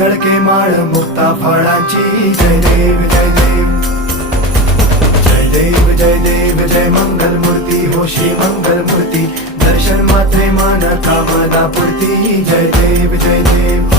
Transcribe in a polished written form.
झळके माळ मुक्ता फळाची जय देव जय देव जय देव जय देव जय मंगल मूर्ती होशी मंगल मूर्ती दर्शन मात्रे मन कामना पूर्ती जय देव जय देव